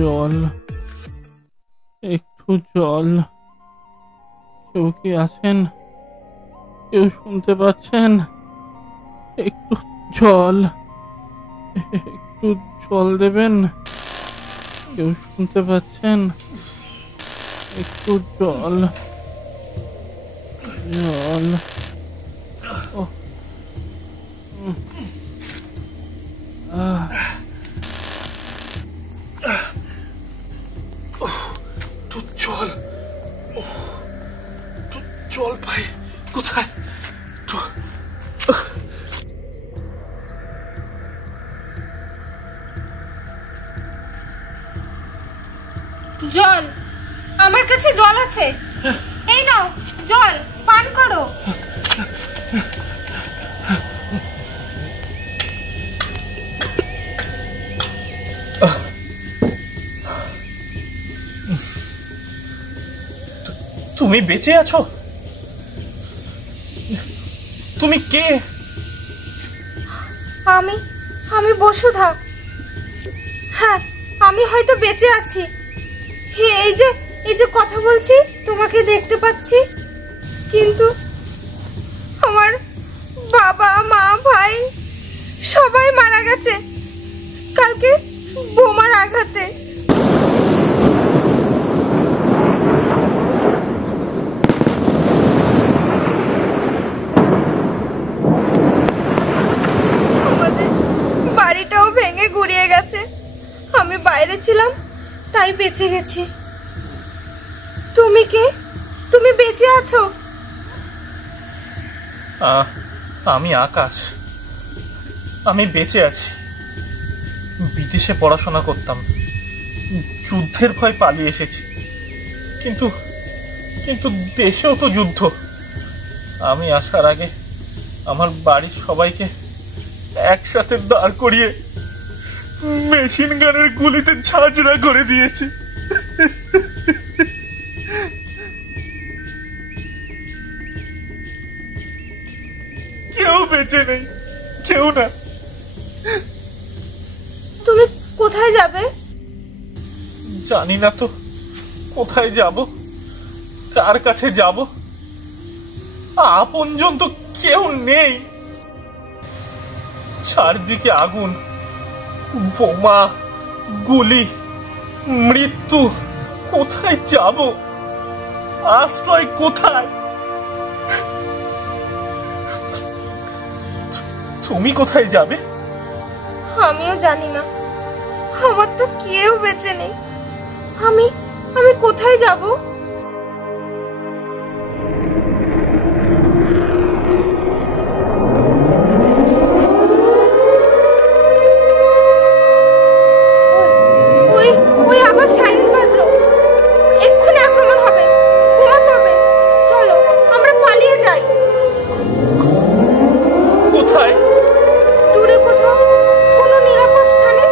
জল, একটু জল। কেউ কি আছেন? কেউ শুনতে পাচ্ছেন? একটু জল, একটু জল দেবেন? কেউ শুনতে পাচ্ছেন? একটু জল, জল। ও জল, জল পাই কোথায়? জল, আমার কাছে জল আছে, এই নাও জল, পান করো। তুমি বেঁচে আছো? তুমি কে? আমি বসুধা। হ্যাঁ, আমি হয়তো বেঁচে আছি। এই যে কথা বলছি, তোমাকে দেখতে পাচ্ছি, কিন্তু আমার বাবা মা ভাই সবাই মারা গেছে কালকে বোমার আঘাতে। বাড়িটাও ভেঙে গুড়িয়ে গেছে। আমি বাইরে ছিলাম, তাই বেঁচে গেছি। তুমি কে? তুমি বেঁচে আছো? আমি আকাশ। আমি বেঁচে আছি। বিদেশে পড়াশোনা করতাম, যুদ্ধের ভয় পালিয়ে এসেছি, কিন্তু কিন্তু দেশেও তো যুদ্ধ। আমি আসার আগে আমার বাড়ির সবাইকে একসাথে দাঁড় করিয়ে মেশিন গানের গুলিতে ঝাঁঝরা করে দিয়েছে। কেউ বেঁচে নেই, কেউ না। তুমি কোথায় যাবে? জানি না তো কোথায় যাব, কার কাছে যাব। আপনজন তো কেউ নেই। চারদিকে আগুন, বোমা, গুলি, মৃত্যু। কোথায় যাব? আশ্রয় কোথায়? তুমি কোথায় যাবে? আমিও জানি না। আমার তো কেউ বেঁচে নেই। আমি কোথায় যাব? ওই আবার সাইরেন বাজলো। এক্ষুনি আক্রমণ হবে, বোমা পড়বে। চলো আমরা পালিয়ে যাই। কোথায়? দূরে কোথাও, কোনো নিরাপদ স্থানে।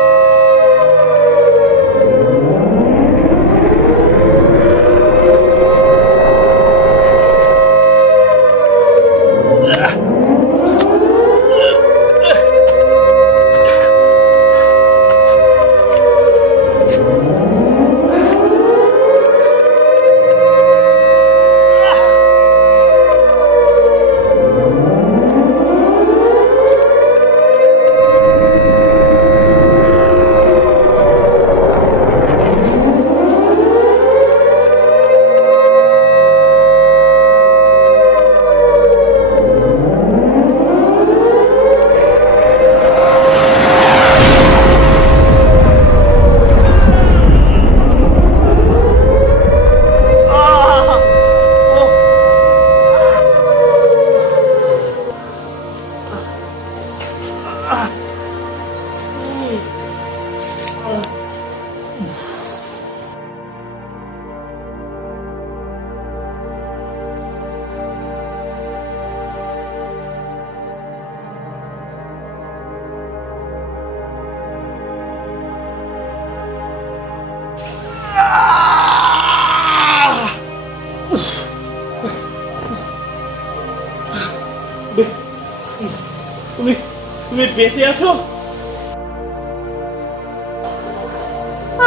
তুমি বেঁচে আছো?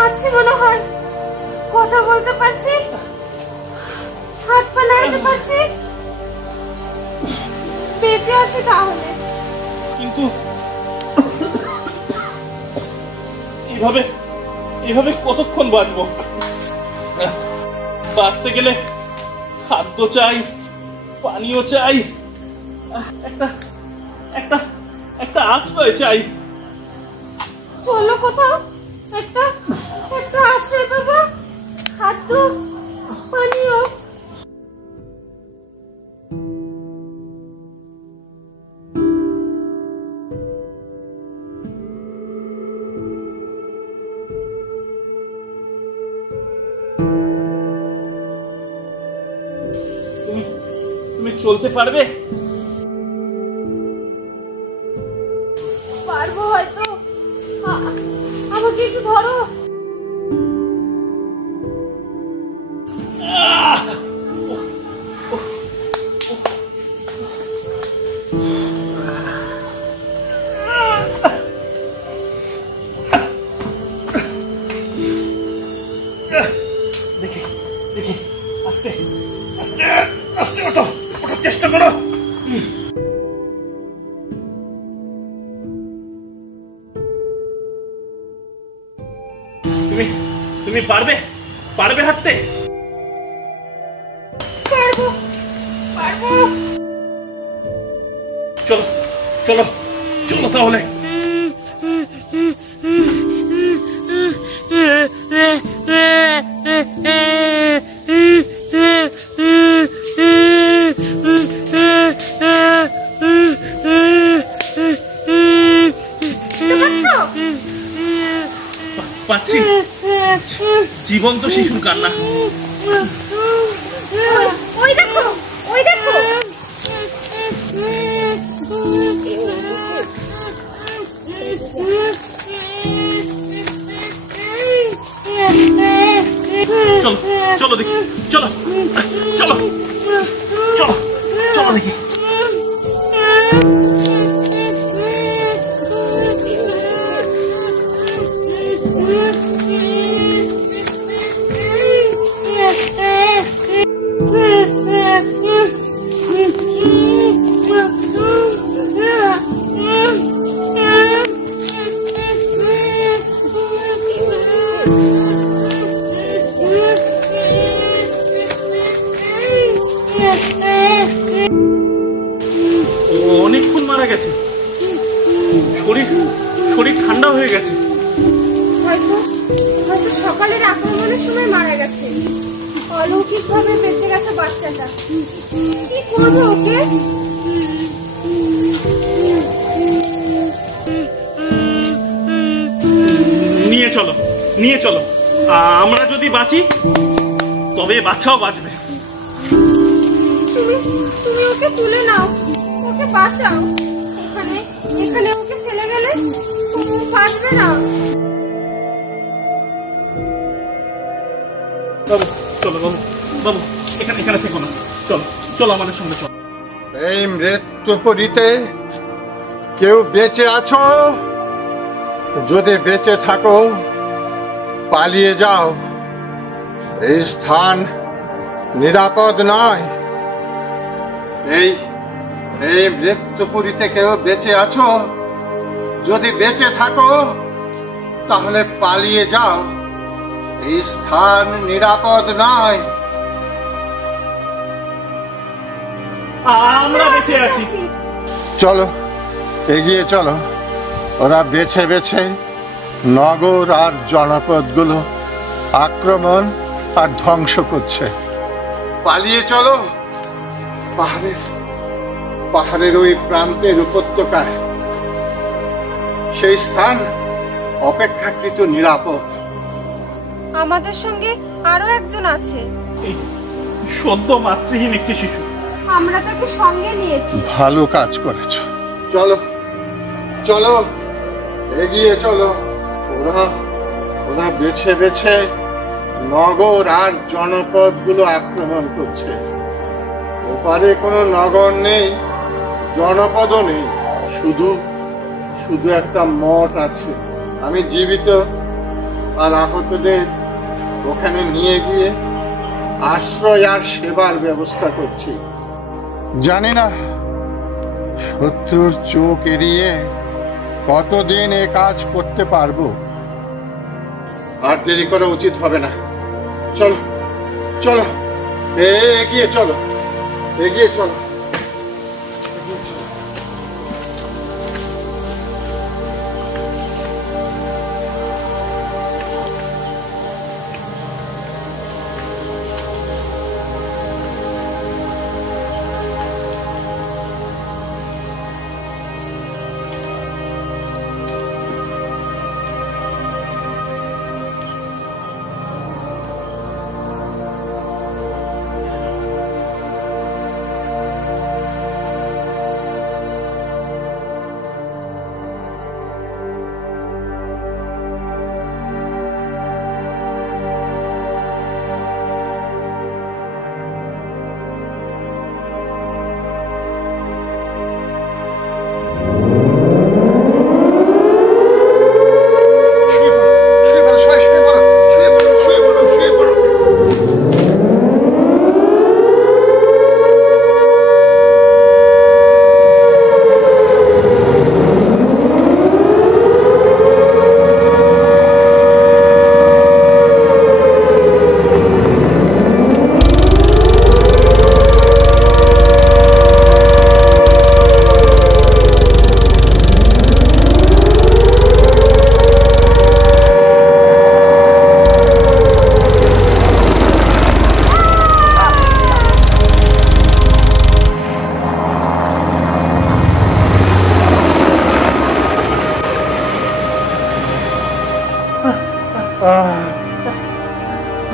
আছি মনে হয়, কথা বলতে পারছি, হাত পা নাড়াতে পারছি, বেঁচে আছি তাহলে। কিন্তু এভাবে এভাবে কতক্ষণ বাঁচবো? বাঁচতে গেলে খাদ্য চাই, পানীয় চাই, একটা একটা একটা আশ্রয় চাই। চলো কোথাও একটা একটা আশ্রয় পাবো, খাদ্য পানীয়। তুমি চলতে পারবে? পারবো হয়তো, আমাকে একটু ধরো। দেখি দেখি, আস্তে আস্তে আস্তে ওঠো, ওঠার চেষ্টা করো। তুমি তুমি পারবে? পারবে হাঁটতে? পারবো পারবো। চলো চলো চলো তাহলে। পাচ্ছি জীবন্ত শিশুর কান্না। ওই দেখো, ওই দেখো। চলো চলো দেখি, চলো চলো চলো চলো দেখি। অনেকক্ষণ মারা গেছে, শরীর শরীর ঠান্ডা হয়ে গেছে। হয়তো হয়তো সকালের আক্রমণের সময় মারা গেছে। অলৌকিক ভাবে বেঁচে গেছে বাচ্চাটা। কি করবো ওকে? নিয়ে চলো, নিয়ে চলো। আমরা যদি বাঁচি তবে বাচ্চাও বাঁচবে। তুমি তুমি ওকে তুলে নাও, ওকে বাঁচাও। এখানে এখানে ওকে ফেলে গেলে ও বাঁচবে না। বাবু চলো, বাবু বাবু এখানে এখানে থেকো না, চলো চলো আমাদের সঙ্গে চলো। এই মৃত্যুপুরীতে কেউ বেঁচে আছো? যদি বেঁচে থাকো পালিয়ে যাও, এই স্থান নিরাপদ নয়। এই এই মৃত্যুপুরীতে কেউ বেঁচে আছো? যদি বেঁচে থাকো তাহলে পালিয়ে যাও, এই স্থান নিরাপদ নয়। আমরা বেঁচে আছি। চলো এগিয়ে চলো। ওরা বেছে বেছে নগর আর জনপদগুলো আক্রমণ আর ধ্বংস করছে। পালিয়ে চলো। পাহাড়ের পাহাড়ের ওই প্রান্তের উপত্যকায় সেই স্থান অপেক্ষাকৃত নিরাপদ। আমাদের সঙ্গে আরো একজন আছে। এই সদ্য মাতৃহীন একটি শিশু। আমরা তাকে সঙ্গে নিয়েছি। ভালো কাজ করেছ। চলো চলো এগিয়ে চলো। ওরা ওরা বেছে বেছে নগর আর জনপদগুলো আক্রমণ করছে। ওপারে কোনো নগর নেই, জনপদও নেই, শুধু শুধু একটা মঠ আছে। আমি জীবিত আর আহতদের ওখানে নিয়ে গিয়ে আশ্রয় আর সেবার ব্যবস্থা করছি। জানি না শত্রুর চোখ এড়িয়ে কতদিন এ কাজ করতে পারবো। আর দেরি করা উচিত হবে না। চলো চলো, এগিয়ে চলো, এগিয়ে চলো।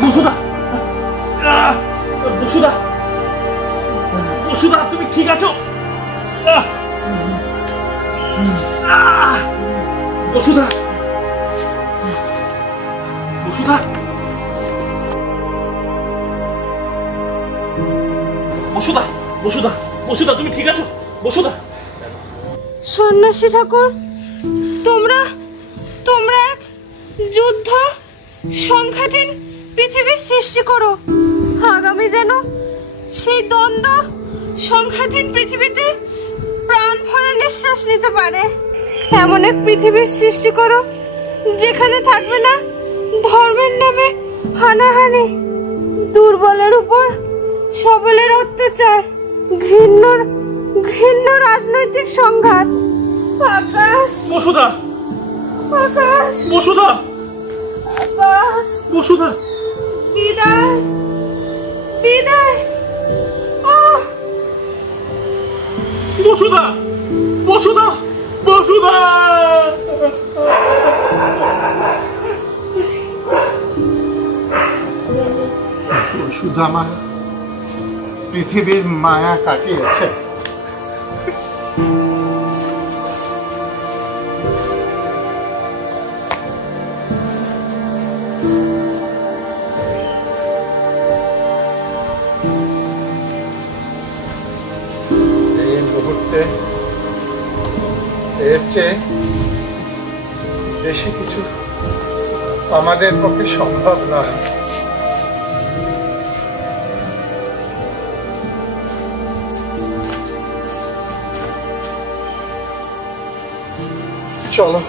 বসুদা, বসুদা, বসুদা, তুমি ঠিক আছো? বসুদা, বসুদা, বসুদা, বসুদা, বসুদা, তুমি ঠিক আছো? বসুদা। সন্ন্যাসী ঠাকুর, তোমরা তোমরা এক যুদ্ধ সংঘাতীন পৃথিবীর সৃষ্টি করো। আগামী যেন সেই দ্বন্দ্ব সংঘাতীন পৃথিবীতে প্রাণ ভরে নিঃশ্বাস নিতে পারে এমন এক পৃথিবীর সৃষ্টি করো, যেখানে থাকবে না ধর্মের নামে হানাহানি, দুর্বলের উপর সবলের অত্যাচার, ঘৃণ্য রাজনৈতিক সংঘাত। আকাশ, বসুদা, আকাশ, বসুদা, আকাশ, বসুদা, বিদায়, বিদায়। বসুদা, বসুদা, বসুদা। বসুদা আমার পৃথিবীর মায়া কাটিয়েছে। এই মুহূর্তে এর চেয়ে বেশি কিছু আমাদের পক্ষে সম্ভব নয়। চলো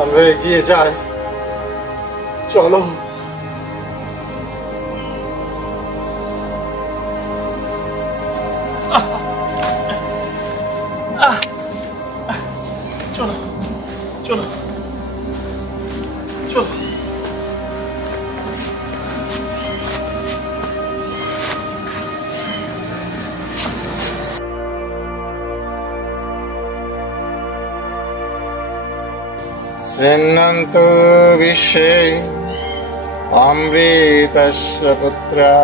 আমরা এগিয়ে যাই। চলো। চলো, চলো, চলো। শ্রেণন্ত বিশ্বে অমৃতস্য পুত্রা